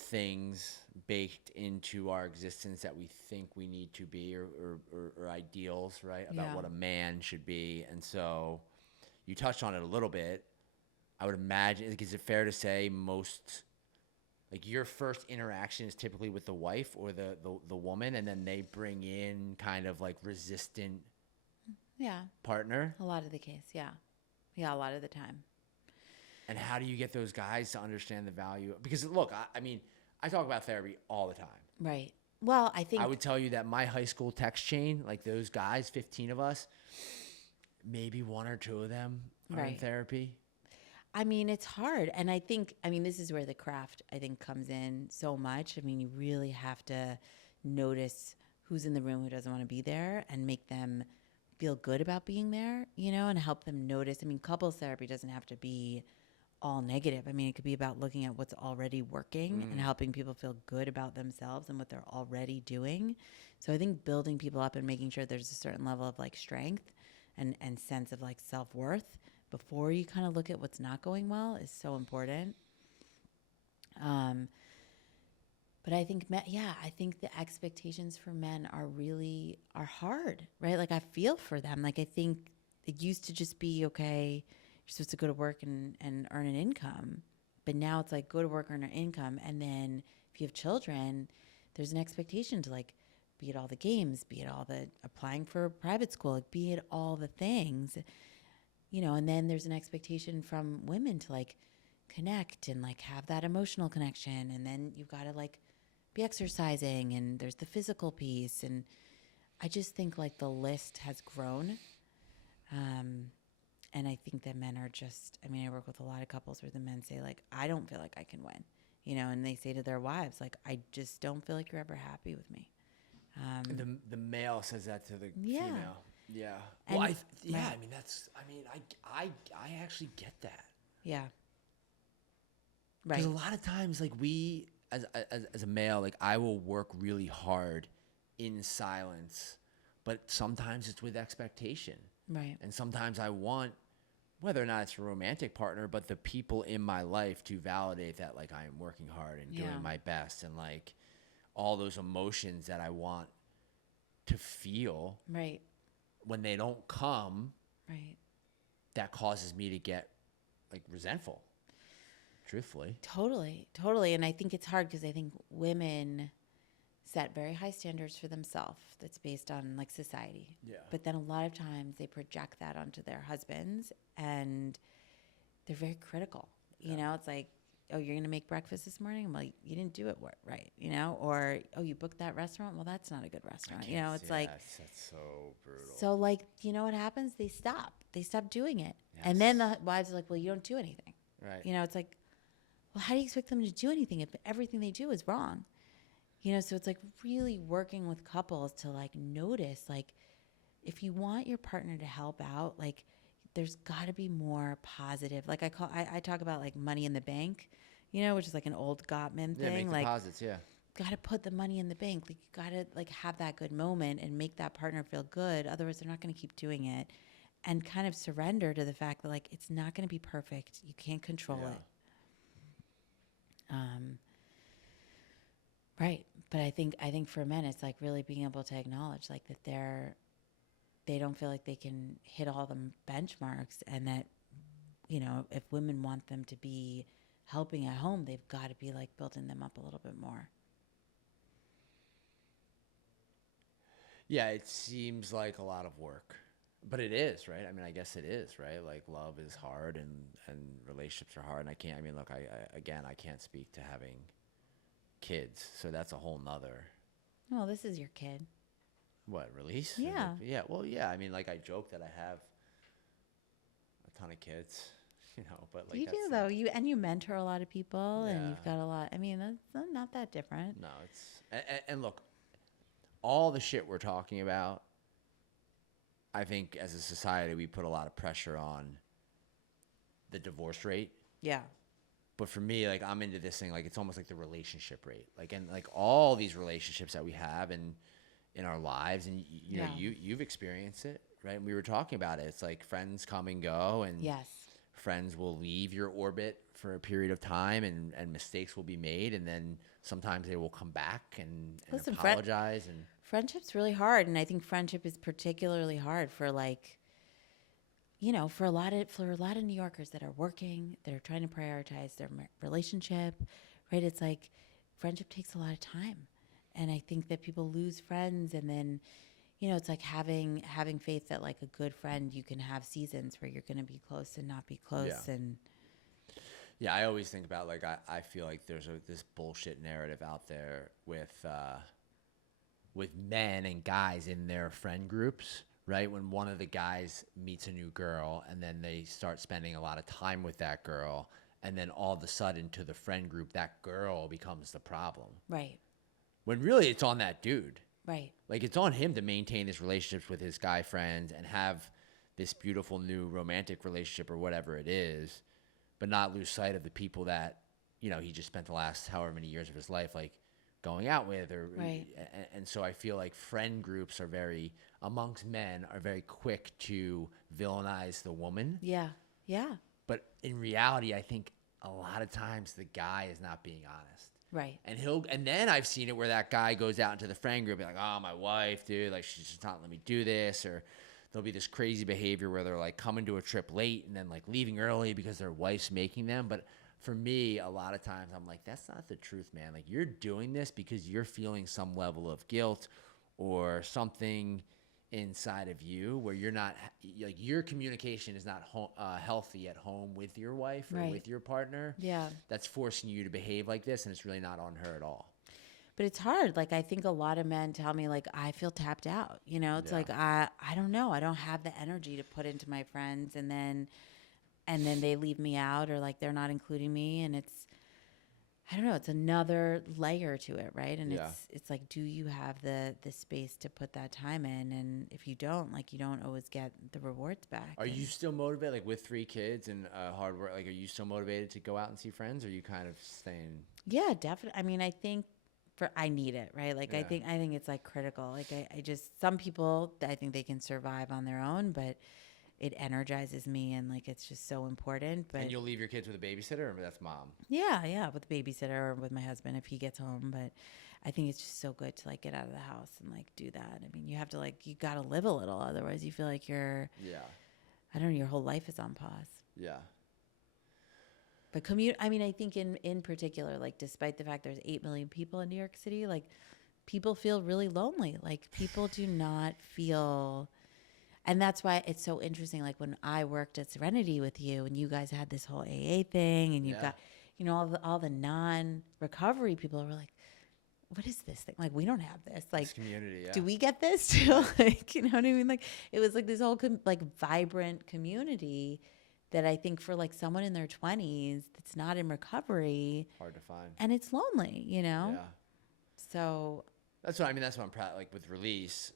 things baked into our existence that we think we need to be, or ideals, right? About Yeah. what a man should be. And so you touched on it a little bit. I would imagine, like, is it fair to say most, like, your first interaction is typically with the wife or the woman, and then they bring in kind of like resistant Yeah. partner? A lot of the case. Yeah. Yeah. A lot of the time. And how do you get those guys to understand the value? Because look, I mean, I talk about therapy all the time. Right. Well, I think I would tell you that my high school text chain, like those guys, 15 of us, maybe one or two of them are in Right. therapy. I mean, it's hard. And I think, I mean, this is where the craft, I think, comes in so much. I mean, you really have to notice who's in the room who doesn't want to be there and make them feel good about being there, you know, and help them notice. I mean, couples therapy doesn't have to be all negative. I mean, it could be about looking at what's already working and helping people feel good about themselves and what they're already doing. So I think building people up and making sure there's a certain level of like strength and sense of like self-worth before you kind of look at what's not going well is so important. But I think, I think the expectations for men are hard, right? Like I feel for them. Like I think it used to just be, okay, you're supposed to go to work and earn an income. But now it's like go to work, earn an income. And then if you have children, there's an expectation to like be at all the games, be at all the applying for private school, like be at all the things, you know, and then there's an expectation from women to like connect and like have that emotional connection. And then you've got to like be exercising and there's the physical piece. And I just think like the list has grown. And I think that men are just, I mean, I work with a lot of couples where the men say like, I don't feel like I can win, you know, and they say to their wives, like, I just don't feel like you're ever happy with me. The male says that to the Yeah. female. Yeah. And- Well, right. I mean, that's, I mean, I actually get that. Yeah. Because Right. a lot of times, like as a male, like I will work really hard in silence, but sometimes it's with expectation. Right. And sometimes I want, whether or not it's a romantic partner, but the people in my life to validate that like I am working hard and Yeah. doing my best and like all those emotions that I want to feel Right. when they don't come, Right. that causes me to get like resentful, truthfully. Totally. Totally. And I think it's hard because I think women set very high standards for themselves that's based on like society. Yeah. But then a lot of times they project that onto their husbands and they're very critical. You know, it's like, oh, you're going to make breakfast this morning? I'm like, you didn't do it right, you know? Or, oh, you booked that restaurant? Well, that's not a good restaurant. You know, it's like, that's so brutal. so like, you know what happens? They stop doing it. And then the wives are like, well, you don't do anything. Right. You know, it's like, well, how do you expect them to do anything if everything they do is wrong? You know, so it's like really working with couples to like notice, like, if you want your partner to help out, like, there's got to be more positive. Like I talk about like money in the bank, you know, which is like an old Gottman thing. Yeah, make like, deposits, yeah. got to put the money in the bank. Like, you got to like have that good moment and make that partner feel good. Otherwise, they're not going to keep doing it. And kind of surrender to the fact that like it's not going to be perfect. You can't control Yeah. it. Right. But I think for men, it's like really being able to acknowledge like that they don't feel like they can hit all the benchmarks, and that, you know, if women want them to be helping at home, they've got to be like building them up a little bit more. Yeah, it seems like a lot of work. But it is, right? I mean, I guess it is, right? Like love is hard and relationships are hard. And I mean, look, I can't speak to having kids. So that's a whole nother. Oh, this is your kid. What, release? Yeah. Yeah. Well, yeah. I mean, like I joke that I have a ton of kids, you know, but like You do though. You mentor a lot of people, and Yeah. you've got a lot. I mean, that's not that different. No, it's and look, all the shit we're talking about, I think as a society we put a lot of pressure on the divorce rate. Yeah. But for me, like I'm into this thing, like it's almost like the relationship rate, like and like all these relationships that we have in our lives, and you know Yeah. you've experienced it, right? And we were talking about it. It's like friends come and go, and Yes. friends will leave your orbit for a period of time, and mistakes will be made, and then sometimes they will come back and Listen, apologize and. Friendship's really hard, and I think friendship is particularly hard for like, you know, for a lot of New Yorkers that are working, that are trying to prioritize their relationship, right? It's like friendship takes a lot of time, and I think that people lose friends, and then, you know, it's like having faith that like a good friend, you can have seasons where you're going to be close and not be close. Yeah. And Yeah, I always think about like I feel like there's this bullshit narrative out there with men and guys in their friend groups, right? When one of the guys meets a new girl and then they start spending a lot of time with that girl, and then all of a sudden to the friend group, that girl becomes the problem. right, When really it's on that dude. right, Like it's on him to maintain his relationships with his guy friends and have this beautiful new romantic relationship or whatever it is, but not lose sight of the people that, you know, he just spent the last however many years of his life like going out with Right. and so I feel like friend groups are amongst men are very quick to villainize the woman. yeah, yeah, But in reality, I think a lot of times the guy is not being honest. right, And then I've seen it where that guy goes out into the friend group and like, oh, my wife, dude, like she's just not letting me do this. Or there'll be this crazy behavior where they're like coming to a trip late and then like leaving early because their wife's making them. But for me, a lot of times I'm like, that's not the truth, man. Like you're doing this because you're feeling some level of guilt or something inside of you where you're not like your communication is not healthy at home with your wife or Right. with your partner. yeah. That's forcing you to behave like this, and it's really not on her at all. But it's hard. Like I think a lot of men tell me like I feel tapped out. You know, it's Yeah. like I don't know. I don't have the energy to put into my friends, and then they leave me out or like they're not including me, and it's I don't know. It's another layer to it, right? And Yeah. it's like, do you have the space to put that time in? And if you don't, like, you don't always get the rewards back. Are And you still motivated, like with 3 kids and hard work? Like, are you still motivated to go out and see friends, or are you kind of staying? Yeah, definitely. I mean, I think I need it, right? Like, Yeah. I think it's like critical. Like, I just some people I think they can survive on their own, but it energizes me, and like it's just so important. But And you'll leave your kids with a babysitter, or that's mom? yeah, with a babysitter or with my husband if he gets home. But I think it's just so good to like get out of the house and like do that. I mean, you have to like you got to live a little, otherwise you feel like Yeah. I don't know, your whole life is on pause. Yeah. But I mean, I think in particular, like despite the fact there's 8 million people in New York City, like people feel really lonely. Like people do not feel. And that's why it's so interesting. Like when I worked at Serenity with you and you guys had this whole AA thing and you've Yeah. got, you know, all the non-recovery people were like, what is this thing? Like, we don't have this. Like, This community, yeah. do we get this too? Like, you know what I mean? Like, it was like this whole like vibrant community that I think for like someone in their 20s that's not in recovery Hard to find. and it's lonely, you know? Yeah. So, That's what I mean. That's what I'm proud. Like with Release,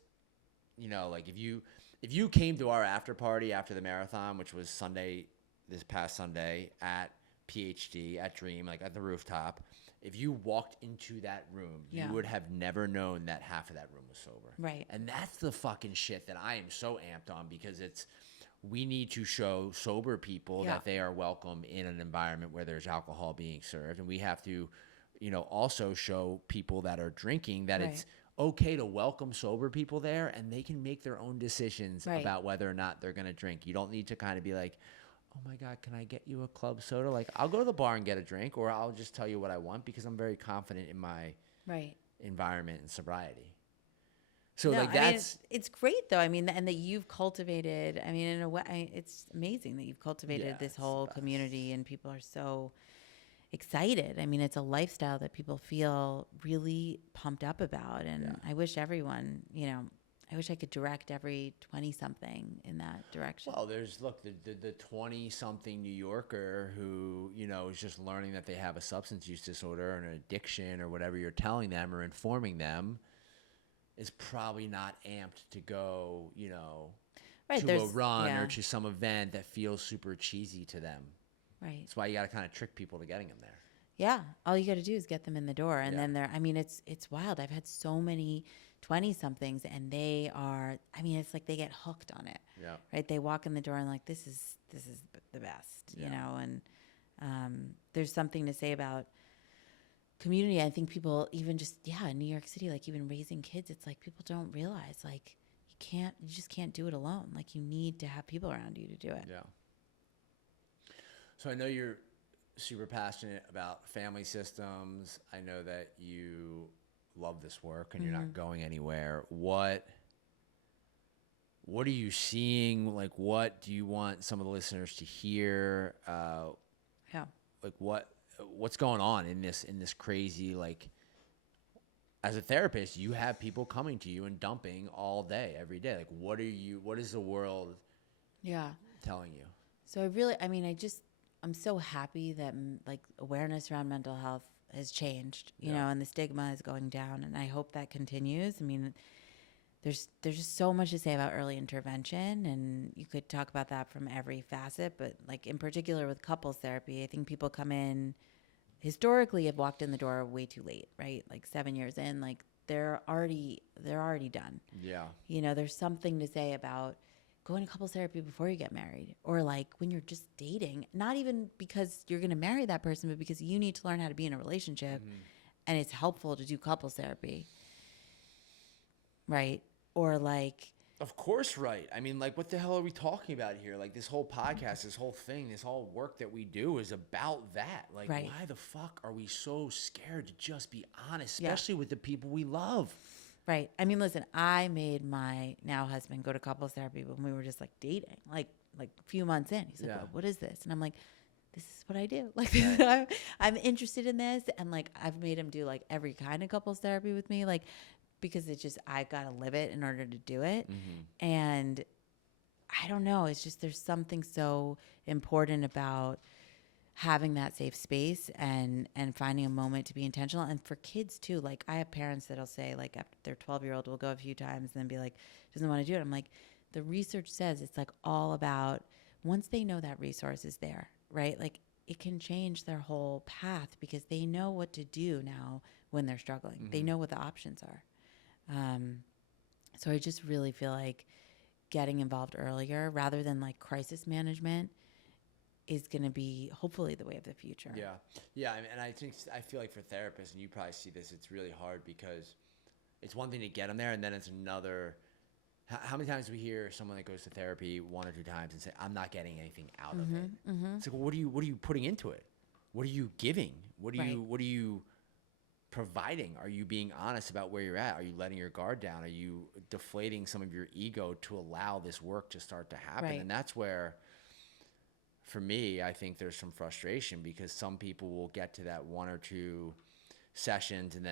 you know, like if you came to our after party after the marathon, which was this past Sunday at PhD at Dream, like at the rooftop, if you walked into that room, Yeah. you would have never known that half of that room was sober. right. And that's the fucking shit that I am so amped on, because we need to show sober people Yeah. that they are welcome in an environment where there's alcohol being served. And we have to, you know, also show people that are drinking that it's okay to welcome sober people there, and they can make their own decisions Right. about whether or not they're going to drink. You don't need to kind of be like, oh my God, can I get you a club soda? Like, I'll go to the bar and get a drink, or I'll just tell you what I want because I'm very confident in my Right. environment and sobriety. So No, like I mean, that's it's great though. I mean, and that you've cultivated. I mean, in a way, it's amazing that you've cultivated Yeah, this it's the whole best. community, and people are so excited. I mean, it's a lifestyle that people feel really pumped up about, and Yeah. I wish everyone, you know, I wish I could direct every 20-something in that direction. Well, there's the 20-something New Yorker who, you know, is just learning that they have a substance use disorder or an addiction or whatever you're telling them or informing them, is probably not amped to go, you know, Right, to a there's- run yeah. or to some event that feels super cheesy to them. Right. That's why you got to kind of trick people to getting them there. Yeah, all you got to do is get them in the door, and Yeah. then they're. I mean, it's wild. I've had so many 20-somethings, and they are. I mean, it's like they get hooked on it. Yeah. Right? They walk in the door and like, this is the best, you Yeah. know. And there's something to say about community. I think people even just in New York City, like even raising kids, it's like people don't realize like you just can't do it alone. Like you need to have people around you to do it. Yeah. So I know you're super passionate about family systems. I know that you love this work and you're not going anywhere. What what are you seeing? Like, what do you want some of the listeners to hear? Yeah. Like what's going on in this crazy, like, as a therapist, you have people coming to you and dumping all day, every day. Like, what is the world Yeah. telling you? So I'm so happy that like awareness around mental health has changed, you know, and the stigma is going down, and I hope that continues. I mean, there's just so much to say about early intervention, and you could talk about that from every facet, but like in particular with couples therapy, I think people come in historically have walked in the door way too late, right? Like 7 years in, like they're already done. Yeah. You know, there's something to say about going to couples therapy before you get married, or like when you're just dating, not even because you're going to marry that person, but because you need to learn how to be in a relationship, and it's helpful to do couples therapy, right? Or like, Of course, right. I mean, like, what the hell are we talking about here? Like, this whole podcast, this whole thing, this whole work that we do is about that. Like, Right. why the fuck are we so scared to just be honest, Yeah. especially with the people we love? right. I mean, listen, I made my now husband go to couples therapy when we were just like dating, like a few months in. He's like, Yeah. well, what is this? And I'm like, this is what I do. Like, I'm interested in this. And like, I've made him do like every kind of couples therapy with me, like, because it's just, I got to live it in order to do it. And I don't know. It's just, there's something so important about having that safe space and finding a moment to be intentional. And for kids too, like I have parents that'll say like after their 12-year-old will go a few times and then be like, doesn't want to do it. I'm like, the research says it's like all about once they know that resource is there, right? Like it can change their whole path because they know what to do now when they're struggling. They know what the options are. So I just really feel like getting involved earlier rather than like crisis management is going to be hopefully the way of the future. Yeah. Yeah. And I feel like for therapists, and you probably see this, it's really hard because it's one thing to get them there, and then it's another. How many times do we hear someone that goes to therapy 1 or 2 times and say, I'm not getting anything out of it? It's like, well, what are you putting into it? What are you giving? What are you providing? Are you being honest about where you're at? Are you letting your guard down? Are you deflating some of your ego to allow this work to start to happen? Right. And that's where, for me, I think there's some frustration because some people will get to that 1 or 2 sessions and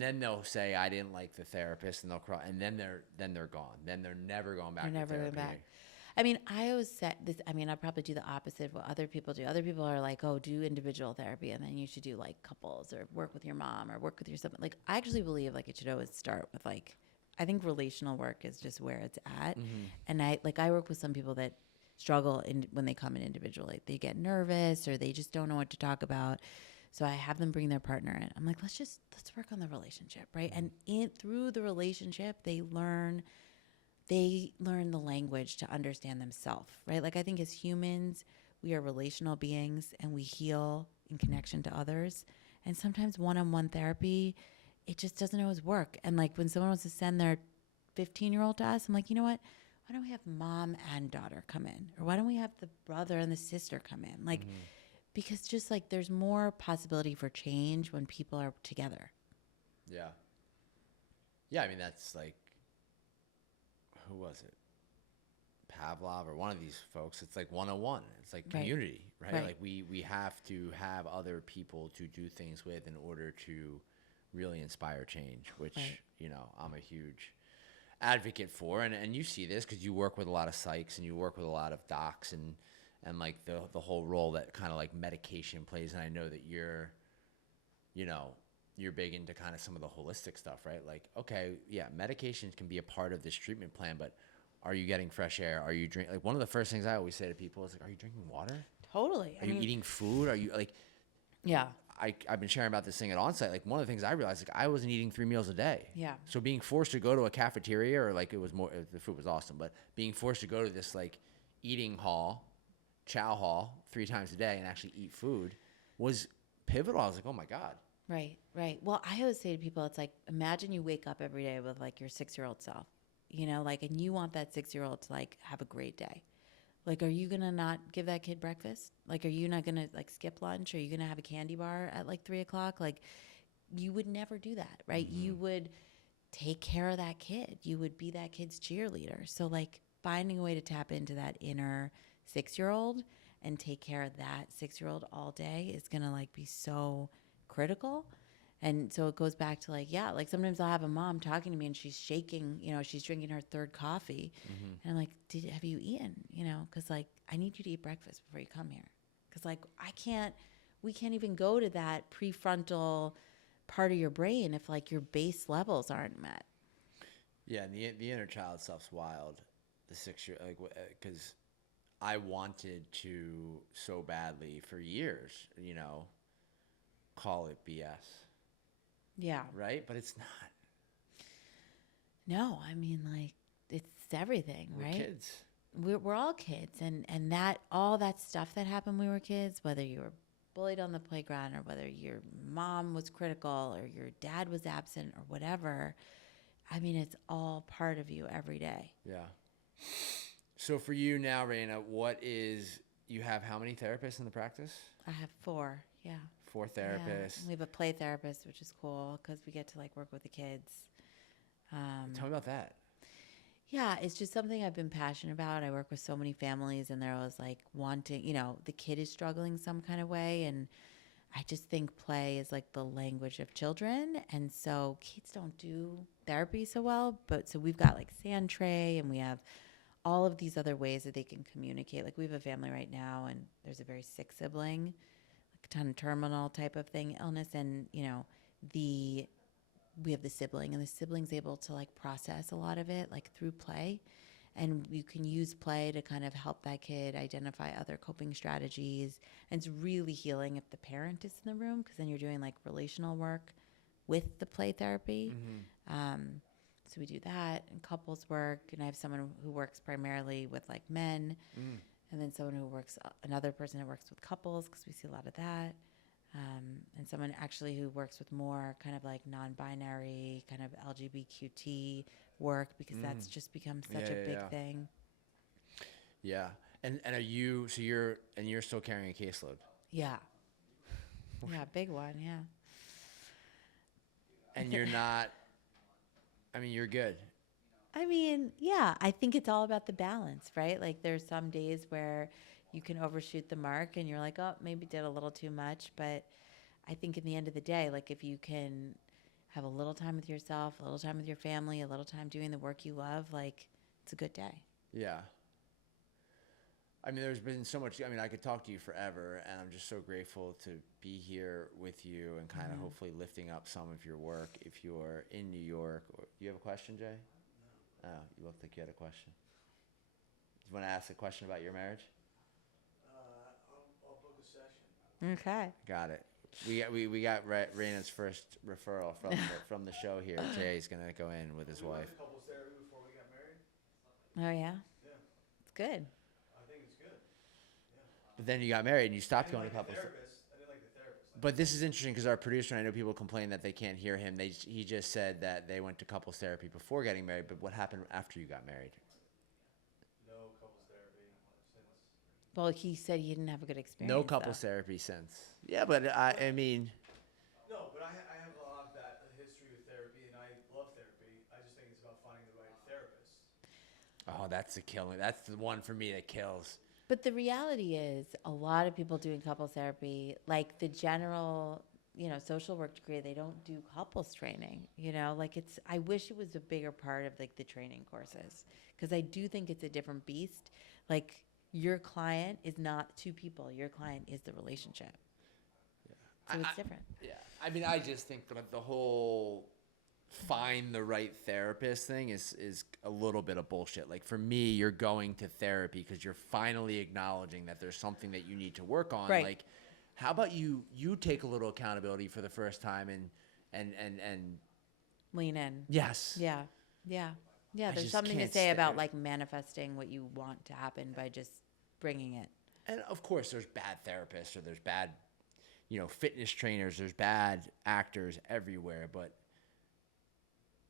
then they'll say, I didn't like the therapist, and they'll cry, and then they're gone. Then they're never going back They're to never going therapy. back. I mean, I always said this. I mean, I probably do the opposite of what other people do. Other people are like, oh, do individual therapy, and then you should do like couples or work with your mom or work with your something. Like, I actually believe like it should always start with like, I think relational work is just where it's at. And I work with some people that struggle when they come in individually. They get nervous or they just don't know what to talk about. So I have them bring their partner in. I'm like, let's work on the relationship, right? And through the relationship, they learn the language to understand themselves, right? Like I think as humans, we are relational beings and we heal in connection to others. And sometimes one-on-one therapy, it just doesn't always work. And like when someone wants to send their 15-year-old to us, I'm like, you know what? Why don't we have mom and daughter come in? Or why don't we have the brother and the sister come in? Like, because just like there's more possibility for change when people are together. Yeah. Yeah, I mean, that's like, who was it? Pavlov or one of these folks. It's like 101. It's like community, right? Like we have to have other people to do things with in order to really inspire change, which, you know, I'm a huge advocate for. And you see this because you work with a lot of psychs and you work with a lot of docs and like the whole role that kind of like medication plays. And I know that you're big into kind of some of the holistic stuff, right? Like, okay, yeah, medications can be a part of this treatment plan, but are you getting fresh air? Are you drinking? Like one of the first things I always say to people is like, are you drinking water? Totally. Are you eating food? Are you like, yeah. I've been sharing about this thing at Onsite. Like one of the things I realized, like I wasn't eating 3 meals a day. Yeah. So being forced to go to a cafeteria or like the food was awesome, but being forced to go to this like eating hall, chow hall 3 times a day and actually eat food was pivotal. I was like, oh my God. Right. Well, I always say to people, it's like, imagine you wake up every day with like your 6-year-old self, you know, like, and you want that 6-year-old to like have a great day. Like, are you going to not give that kid breakfast? Like, are you not going to like skip lunch? Are you going to have a candy bar at like 3 o'clock? Like, you would never do that, right? You would take care of that kid. You would be that kid's cheerleader. So like finding a way to tap into that inner 6-year-old and take care of that 6-year-old all day is going to like be so critical. And so it goes back to like, yeah, like sometimes I'll have a mom talking to me and she's shaking, you know, she's drinking her 3rd coffee. And I'm like, have you eaten? You know, because like I need you to eat breakfast before you come here. Because like we can't even go to that prefrontal part of your brain if like your base levels aren't met. Yeah, and the inner child stuff's wild. The 6-year, like, because I wanted to so badly for years, you know, call it BS. Yeah. Right? But it's not. No, I mean, like, it's everything, We're right? kids. We're all kids. And that, all that stuff that happened when we were kids, whether you were bullied on the playground or whether your mom was critical or your dad was absent or whatever, I mean, it's all part of you every day. Yeah. So for you now, Reina, you have how many therapists in the practice? I have 4, yeah. 4 therapists. Yeah. We have a play therapist, which is cool because we get to like work with the kids. Tell me about that. Yeah, it's just something I've been passionate about. I work with so many families and they're always like wanting, you know, the kid is struggling some kind of way. And I just think play is like the language of children. And so kids don't do therapy so well. But so we've got like sand tray and we have all of these other ways that they can communicate. Like we have a family right now and there's a very sick sibling, like a ton of terminal type of thing, illness. And, you know, we have the sibling and the sibling's able to like process a lot of it like through play, and you can use play to kind of help that kid identify other coping strategies. And it's really healing if the parent is in the room because then you're doing like relational work with the play therapy. So we do that and couples work, and I have someone who works primarily with like men and then someone who works, another person who works with couples because we see a lot of that. And someone actually who works with more kind of like non-binary, kind of LGBTQT work because that's just become such a big thing. Yeah. And are you're still carrying a caseload? Yeah. Yeah, big one, yeah. And you're not, I mean, you're good. I mean, yeah, I think it's all about the balance, right? Like there's some days where you can overshoot the mark and you're like, oh, maybe did a little too much. But I think in the end of the day, like if you can have a little time with yourself, a little time with your family, a little time doing the work you love, like it's a good day. Yeah. I mean, there's been so much, I mean, I could talk to you forever, and I'm just so grateful to be here with you and kind of hopefully lifting up some of your work if you're in New York. Do you have a question, Jay? No. Oh, you looked like you had a question. Do you want to ask a question about your marriage? I'll book a session. Okay. Got it. We got Reina's first referral from the show here. Jay's gonna go in with his We went wife. to couples therapy before we got married. Oh, yeah? Yeah, It's good. I think it's good. But then you got married and you stopped going to I couples. didn't like the therapist. But this is interesting because our producer, and I know people complain that they can't hear him. He just said that they went to couples therapy before getting married. But what happened after you got married? No couples therapy since. Well, he said he didn't have a good experience. No couples therapy since. Yeah, but I mean. No, but I have a lot of that history with therapy, and I love therapy. I just think it's about finding the right therapist. Oh, that's the killing. That's the one for me that kills. But the reality is a lot of people doing couples therapy, like the general, you know, social work degree, they don't do couples training, you know, like I wish it was a bigger part of like the training courses because I do think it's a different beast. Like your client is not 2 people. Your client is the relationship. So it's different. Yeah. I mean, I just think that the whole find the right therapist thing is a little bit of bullshit. Like for me, you're going to therapy because you're finally acknowledging that there's something that you need to work on. Right. Like, how about you take a little accountability for the first time and Lean in. yes. Yeah. Yeah. Yeah. I There's just something to can't say stay- about like manifesting what you want to happen by just bringing it. And of course, there's bad therapists or there's bad, fitness trainers. There's bad actors everywhere.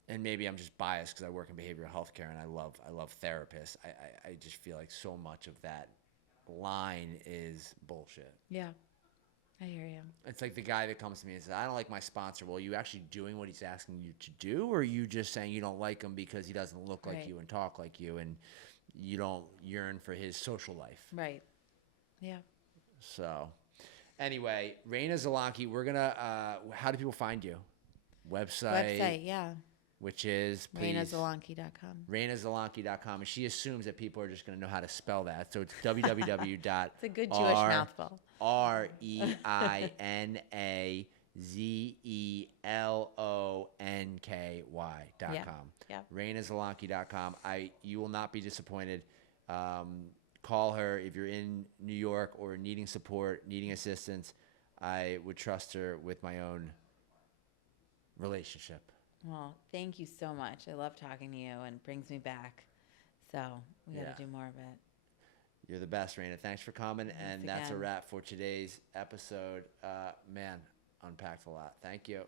And maybe I'm just biased because I work in behavioral healthcare and I love therapists. I just feel like so much of that line is bullshit. Yeah. I hear you. It's like the guy that comes to me and says, I don't like my sponsor. Well, are you actually doing what he's asking you to do? Or are you just saying you don't like him because he doesn't look like Right. you and talk like you and you don't yearn for his social life? Right. Yeah. So, anyway, Reina Zelonky, we're going to, how do people find you? Website, yeah. Which is, please. ReinaZelonky.com. ReinaZelonky.com. And she assumes that people are just going to know how to spell that. So it's www. It's a good Jewish mouthful. ReinaZelonky.com. Yeah. ReinaZelonky.com. You will not be disappointed. Call her if you're in New York or needing support, needing assistance. I would trust her with my own relationship. Well, thank you so much. I love talking to you and it brings me back. So we got to do more of it. You're the best, Reina. Thanks for coming. Thanks and that's a again. wrap for today's episode. Man, unpacked a lot. Thank you.